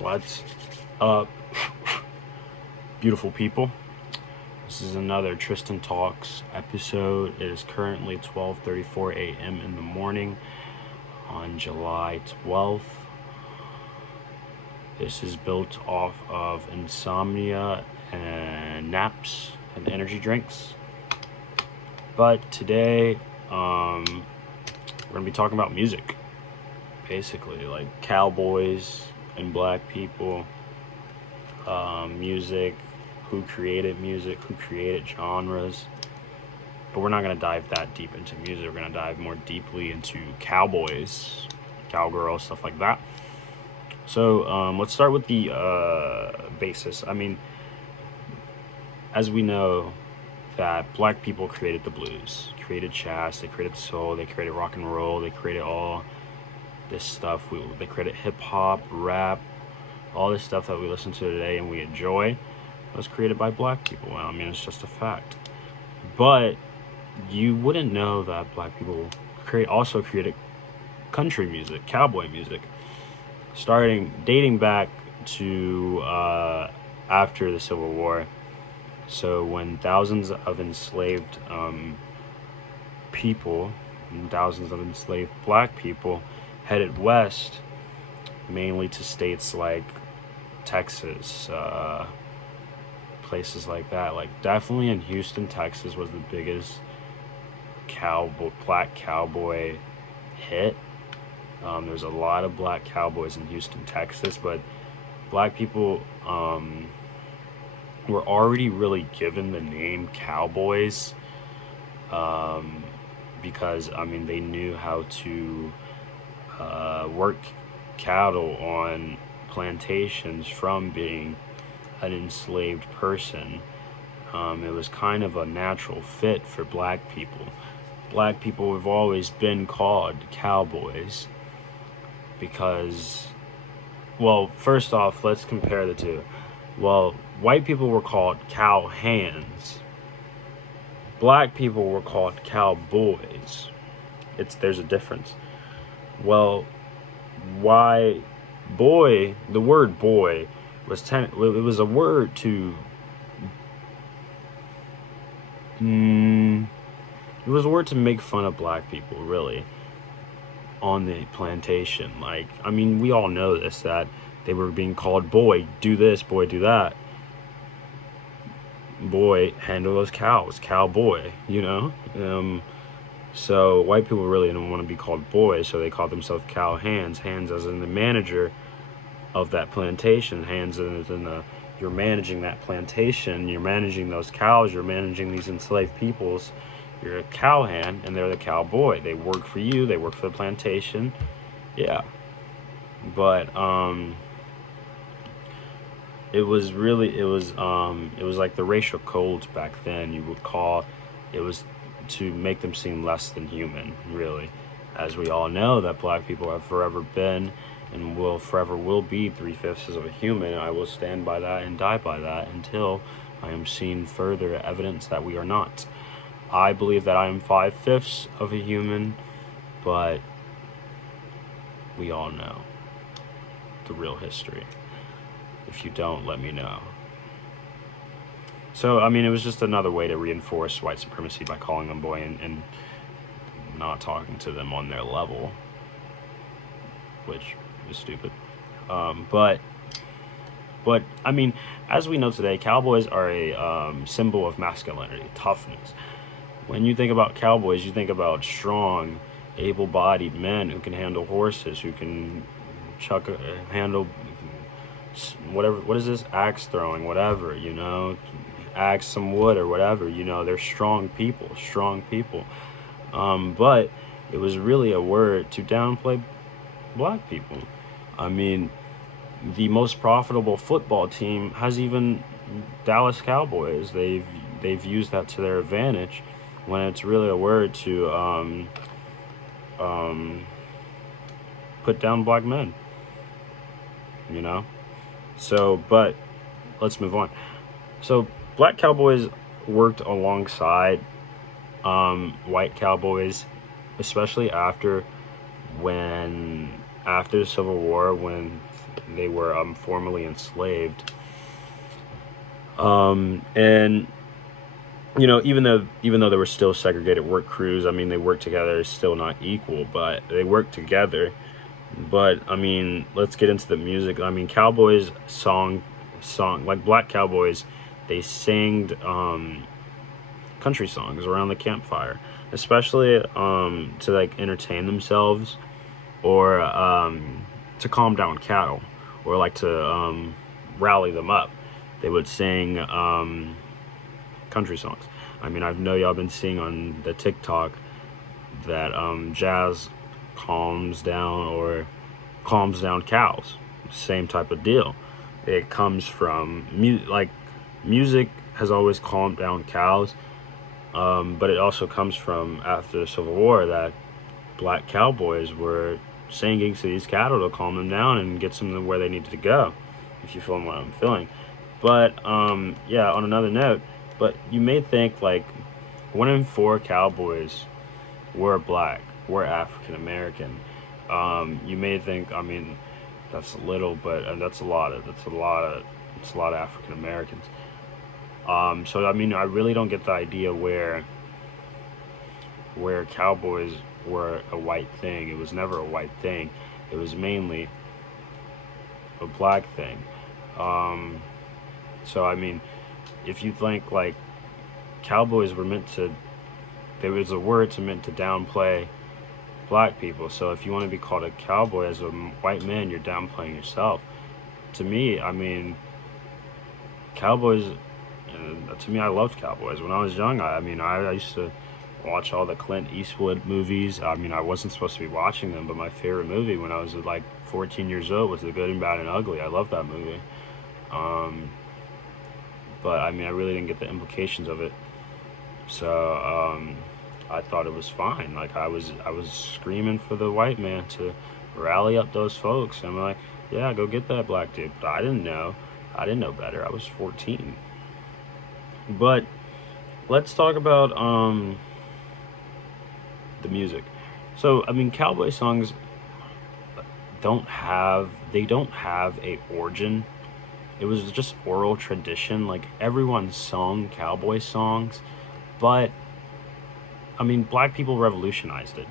What's up, beautiful people? This is another Tristan Talks episode. It is currently 12:34 a.m. in the morning on July 12th. This is built off of insomnia and naps and energy drinks. But today, we're going to be talking about music. Basically, like Cowboys and black people, music, who created genres. But we're not going to dive that deep into music. We're going to dive more deeply into cowboys, cowgirls, stuff like that. So let's start with the basis. I mean, as we know, that black people created the blues, created jazz, they created soul, they created rock and roll, they created all this stuff. They created hip-hop, rap, all this stuff that we listen to today and we enjoy was created by black people. I mean, it's just a fact. But you wouldn't know that black people also created country music, cowboy music, dating back to after the Civil War. So when thousands of enslaved people, and thousands of enslaved black people headed west, mainly to states like Texas, places like that. Like definitely in Houston, Texas was the biggest black cowboy hit. There's a lot of black cowboys in Houston, Texas, but black people were already really given the name cowboys because, I mean, they knew how to work cattle on plantations from being an enslaved person. It was kind of a natural fit for black people. Black people have always been called cowboys because, well, first off, let's compare the two. Well, white people were called cow hands. Black people were called cowboys. There's a difference. Well, why boy, the word boy was it was a word to it was a word to make fun of black people, really, on the plantation. Like, I mean, we all know this, that they were being called boy, do this, boy, do that. Boy, handle those cows, cowboy, you know? So white people really didn't want to be called boys, so they called themselves cow hands. Hands as in the manager of that plantation. Hands as in you're managing that plantation, you're managing those cows, you're managing these enslaved peoples. You're a cow hand, and they're the cowboy. They work for you, they work for the plantation. Yeah. But it was like the racial codes back then. You would call it was to make them seem less than human, really. As we all know, that black people have forever been and will be 3/5 of a human. I will stand by that and die by that until I am seen further evidence that we are not. I believe that I am 5/5 of a human, but we all know the real history. If you don't, let me know. So, I mean, it was just another way to reinforce white supremacy by calling them boy and not talking to them on their level, which is stupid. But I mean, as we know today, cowboys are a symbol of masculinity, toughness. When you think about cowboys, you think about strong, able-bodied men who can handle horses, who can handle whatever. What is this? Axe throwing, whatever, you know, axe some wood or whatever. You know, they're strong people. But it was really a word to downplay black people. I mean, the most profitable football team has even Dallas Cowboys. They've used that to their advantage when it's really a word to put down black men, you know? So, but let's move on. So black cowboys worked alongside white cowboys, especially after the Civil War, when they were formerly enslaved. And even though they were still segregated work crews, I mean, they worked together. It's still not equal, but they worked together. But I mean, let's get into the music. I mean, Cowboys song like Black Cowboys, they sang country songs around the campfire, especially to like entertain themselves, or to calm down cattle, or like to rally them up. They would sing country songs. I mean, I know y'all been seeing on the TikTok that jazz calms down cows. Same type of deal. It comes from music has always calmed down cows, but it also comes from after the Civil War that black cowboys were singing to these cattle to calm them down and get them to where they needed to go. If you feel what I'm feeling. But yeah, on another note, but you may think like 1 in 4 cowboys were black, were African American. You may think, I mean, that's little, but that's a lot of African Americans. So I mean, I really don't get the idea where cowboys were a white thing. It was never a white thing. It was mainly a black thing. So I mean, if you think like cowboys were meant to, there was a word to meant to downplay black people. So if you want to be called a cowboy as a white man, you're downplaying yourself. To me, I mean, cowboys. To me, I loved cowboys when I was young. I mean, I used to watch all the Clint Eastwood movies. I mean, I wasn't supposed to be watching them, but my favorite movie when I was like 14 years old was The Good and Bad and Ugly. I loved that movie. But I mean, I really didn't get the implications of it. So I thought it was fine. Like I was screaming for the white man to rally up those folks. I'm like, yeah, go get that black dude. But I didn't know better. I was 14. But let's talk about the music. So I mean, cowboy songs don't have a origin. It was just oral tradition. Like everyone sung cowboy songs, but I mean, black people revolutionized it.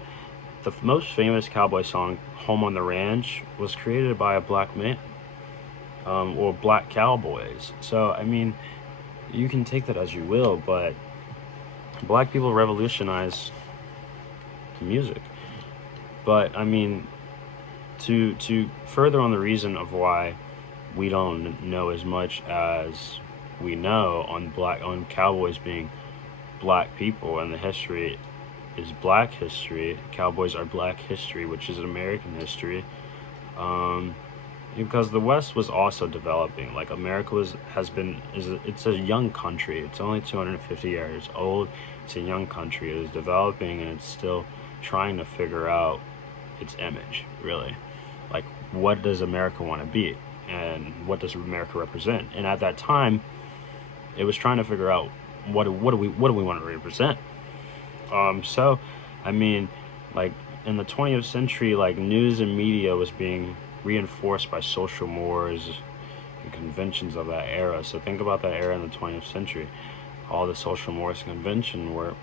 The most famous cowboy song, "Home on the Ranch," was created by a black man, or black cowboys. So I mean, you can take that as you will, but black people revolutionized music. But I mean, to further on the reason of why we don't know as much as we know on cowboys being black people, and the history is black history. Cowboys are black history, which is American history. Because the West was also developing. Like America it's a young country. It's only 250 years old. It's a young country. It is developing, and it's still trying to figure out its image. Really, like what does America want to be, and what does America represent? And at that time, it was trying to figure out what do we want to represent. So, I mean, like in the 20th century, like news and media was being reinforced by social mores and conventions of that era. So think about that era in the 20th century. All the social mores convention were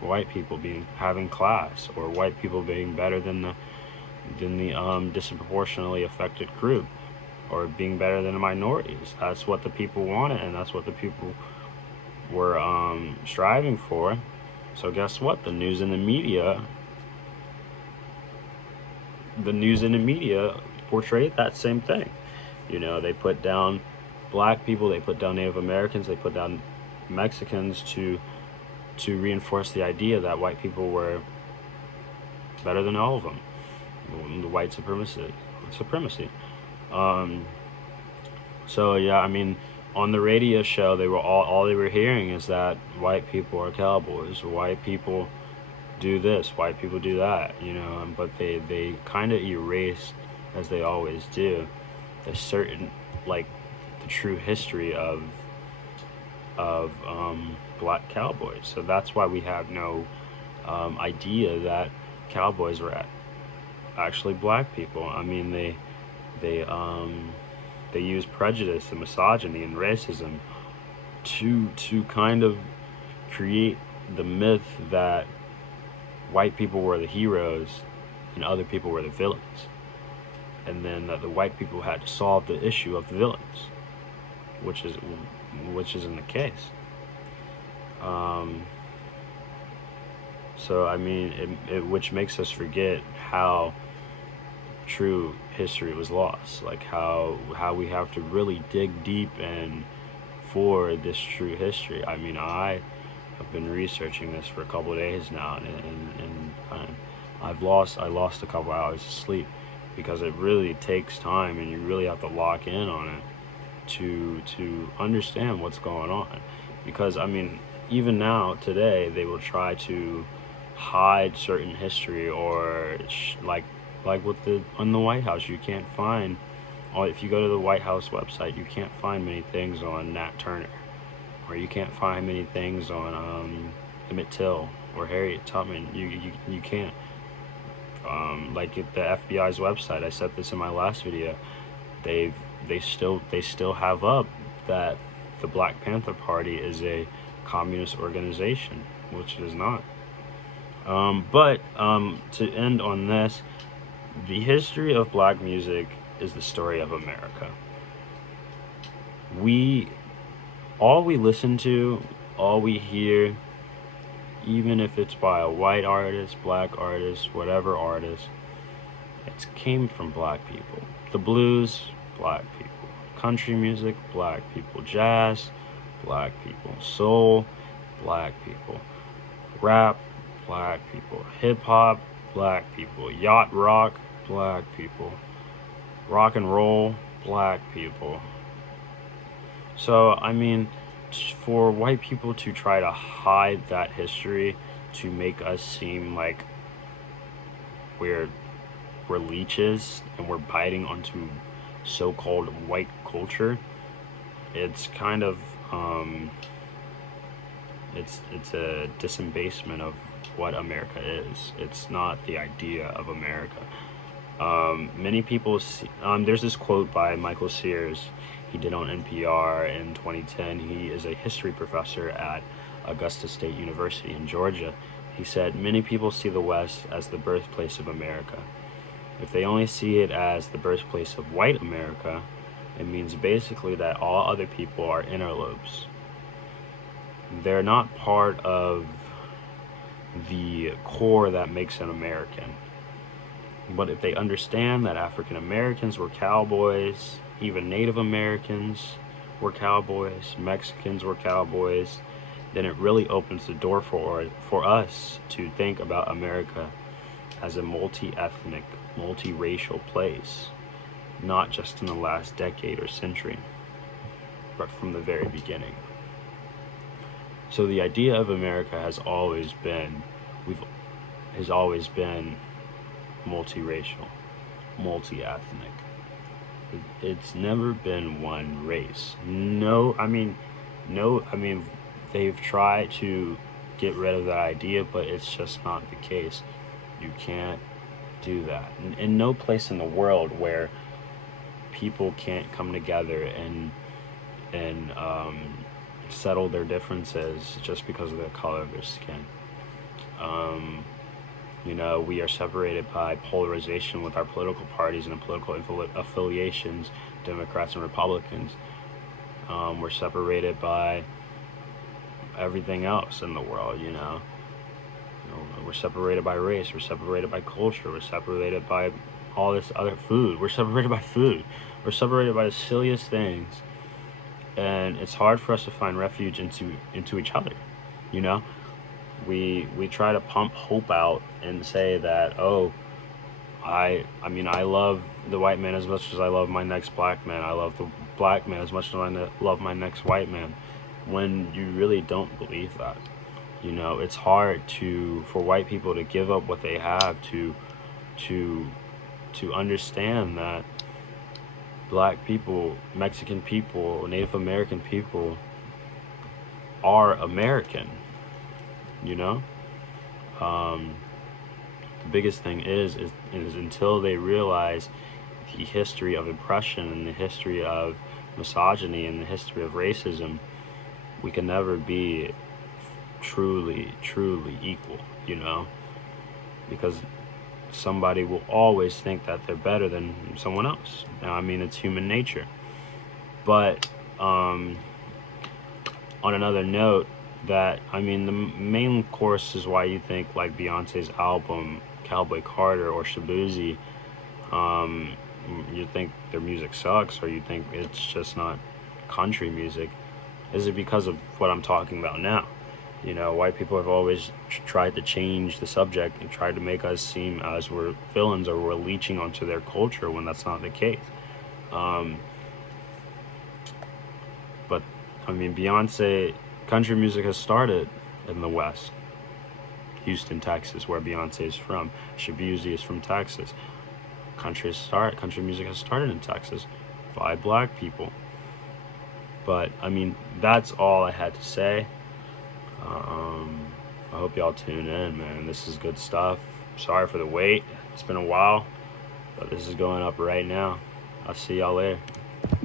white people having class, or white people being better than the disproportionately affected group, or being better than the minorities. That's what the people wanted, and that's what the people were striving for. So guess what? The news and the media portrayed that same thing. They put down black people, they put down Native Americans, they put down Mexicans to reinforce the idea that white people were better than all of them. The white supremacy. So yeah, I mean, on the radio show, they were all they were hearing is that white people are cowboys, white people do this, white people do that, but they kind of erased, as they always do, the true history of black cowboys. So that's why we have no idea that cowboys were actually black people. I mean, They use prejudice and misogyny and racism to kind of create the myth that white people were the heroes and other people were the villains, and then that the white people had to solve the issue of the villains, which isn't the case. Um, so I mean, which makes us forget how true history was lost, like how we have to really dig deep and for this true history. I mean, I have been researching this for a couple of days now, and I lost a couple hours of sleep because it really takes time, and you really have to lock in on it to understand what's going on. Because I mean, even now today, they will try to hide certain history, or like with the on the White House, you can't find. Or if you go to the White House website, you can't find many things on Nat Turner, or you can't find many things on Emmett Till or Harriet Tubman. You can't. Like at the FBI's website, I said this in my last video. They still have up that the Black Panther Party is a communist organization, which it is not. But to end on this, the history of black music is the story of America. All we listen to, all we hear, even if it's by a white artist, black artist, whatever artist, it came from black people. The blues, black people. Country music, black people. Jazz, black people. Soul, black people. Rap, black people. Hip hop, black people. Yacht rock, black people. Rock and roll, black people. So, I mean, for white people to try to hide that history to make us seem like we're leeches and we're biting onto so-called white culture, it's kind of it's a disembasement of what America is. It's not the idea of America. Many people there's this quote by Micheal Searles. He did on NPR in 2010. He is a history professor at Augusta State University in Georgia. He said, "Many people see the West as the birthplace of America. If they only see it as the birthplace of white America, it means basically that all other people are interlopes. They're not part of the core that makes an American. But if they understand that African Americans were cowboys, even Native Americans were cowboys, Mexicans were cowboys, then it really opens the door for us to think about America as a multi-ethnic, multi-racial place, not just in the last decade or century, but from the very beginning." So the idea of America has always been multiracial, multi-ethnic. It's never been one race. They've tried to get rid of that idea, but it's just not the case. You can't do that. In no place in the world where people can't come together and settle their differences just because of the color of their skin. We are separated by polarization with our political parties and political affiliations, Democrats and Republicans. We're separated by everything else in the world, We're separated by race, we're separated by culture, we're separated by all this other food. We're separated by food. We're separated by the silliest things. And it's hard for us to find refuge into each other, We try to pump hope out and say that, I love the white man as much as I love my next black man. I love the black man as much as I love my next white man. When you really don't believe that, it's hard for white people to give up what they have to understand that black people, Mexican people, Native American people are American. The biggest thing is until they realize the history of oppression and the history of misogyny and the history of racism, we can never be truly equal, you know, because somebody will always think that they're better than someone else. Now, I mean, it's human nature. But on another note, that, I mean, the main course is why you think like Beyonce's album Cowboy Carter or Shabuzi, you think their music sucks, or you think it's just not country music, is it because of what I'm talking about now? You know, white people have always tried to change the subject and tried to make us seem as we're villains or we're leeching onto their culture when that's not the case. But I mean, Beyonce, country music has started in the West. Houston, Texas, where Beyonce is from. Shabuzi is from Texas. Country music has started in Texas by black people. But I mean, that's all I had to say. I hope y'all tune in, man. This is good stuff. Sorry for the wait. It's been a while, but this is going up right now. I'll see y'all later.